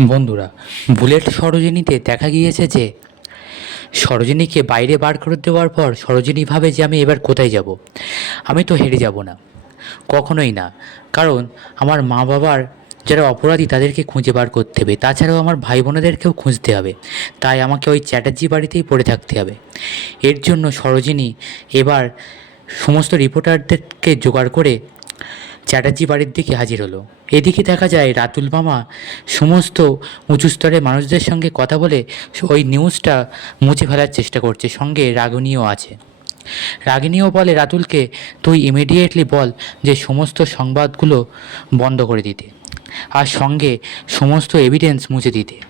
বন্ধুরা, বুলেট সরোজিনীতে দেখা গিয়েছে যে, সরোজিনীকে বাইরে বার করে দেওয়ার পর সরোজিনী ভাবে যে আমি এবার কোথায় যাব, আমি তো হেরে যাব না। কখনোই না। কারণ আমার মা বাবার যারা অপরাধী তাদেরকে খুঁজে বার করতে হবে। তাছাড়াও আমার ভাই বোনেদেরকেও খুঁজতে হবে। তাই আমাকে ওই চ্যাটার্জি বাড়িতেই পড়ে থাকতে হবে। এর জন্য সরোজিনী এবার সমস্ত রিপোর্টারদেরকে জোগাড় করে চ্যাটার্জি বাড়ির দিকে হাজির হলো। এদিকে দেখা যায়, রাতুল মামা সমস্ত উঁচু স্তরের মানুষদের সঙ্গে কথা বলে ওই নিউজটা মুছে ফেলার চেষ্টা করছে। সঙ্গে রাগিনীও আছে। রাগিনীও বলে, রাতুলকে তুই ইমিডিয়েটলি বল যে সমস্ত সংবাদগুলো বন্ধ করে দিতে আর সঙ্গে সমস্ত এভিডেন্স মুছে দিতে।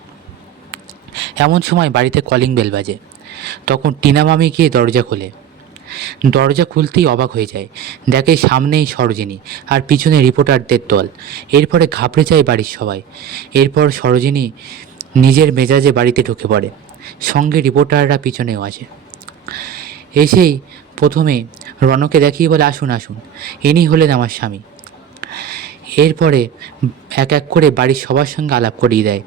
এমন সময় বাড়িতে কলিং বেল বাজে। তখন টিনা মামি গিয়ে দরজা খোলে। দরজা খুলতেই অবাক হয়ে যায়। দেখে সামনেই সরোজিনী আর পিছনে রিপোর্টারদের দল। এরপরে ঘাবড়ে যায় বাড়ির সবাই। এরপর সরোজিনী নিজের মেজাজে বাড়িতে ঢুকে পড়ে। সঙ্গে রিপোর্টাররা পিছনেও আসে। এসেই প্রথমে রনকে দেখিয়ে বলে, আসুন আসুন। ইনি হলেন আমার স্বামী। এরপরে এক এক করে বাড়ির সবার সঙ্গে আলাপ করিয়ে দেয়।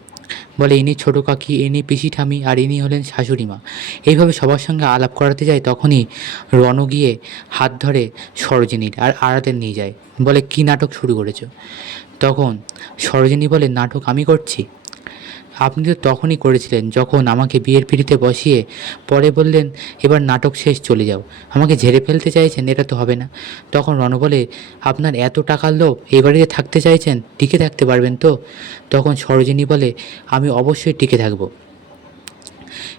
বলে, ইনি ছোটো কাকি, ইনি পিসি ঠামি, আর ইনি হলেন শাশুড়ি মা। এইভাবে সবার সঙ্গে আলাপ করাতে যায়, তখনই রণ গিয়ে হাত ধরে সরোজিনীর আর আড়াতে নিয়ে যায়, বলে, কি নাটক শুরু করেছ? তখন সরোজিনী বলে, নাটক আমি করছি। আপনি তো তখনই করেছিলেন যখন আমাকে বিয়ের পিড়িতে বসিয়ে পরে বললেন, এবার নাটক শেষ, চলে যাও। আমাকে ঝেড়ে ফেলতে চাইছেন, এটা তো হবে না। তখন রণ বলে, আপনার এত টাকার লোভ, এই বাড়িতে থাকতে চাইছেন? টিকে থাকতে পারবেন তো? তখন সরোজিনী বলে, আমি অবশ্যই টিকে থাকব।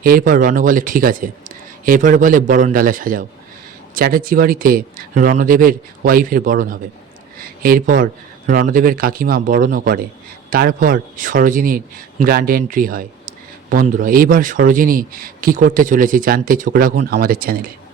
এরপর রণ বলে, ঠিক আছে। এরপর বলে বরণ ডালা সাজাও। চ্যাটার্জি বাড়িতে রণদেবের ওয়াইফের বরণ হবে। এরপর রণদেবের কাকিমা বরণও করে। তারপর সরোজিনীর গ্র্যান্ড এন্ট্রি হয়। বন্ধুরা, এইবার সরোজিনী কি করতে চলেছে জানতে চোখ রাখুন আমাদের চ্যানেলে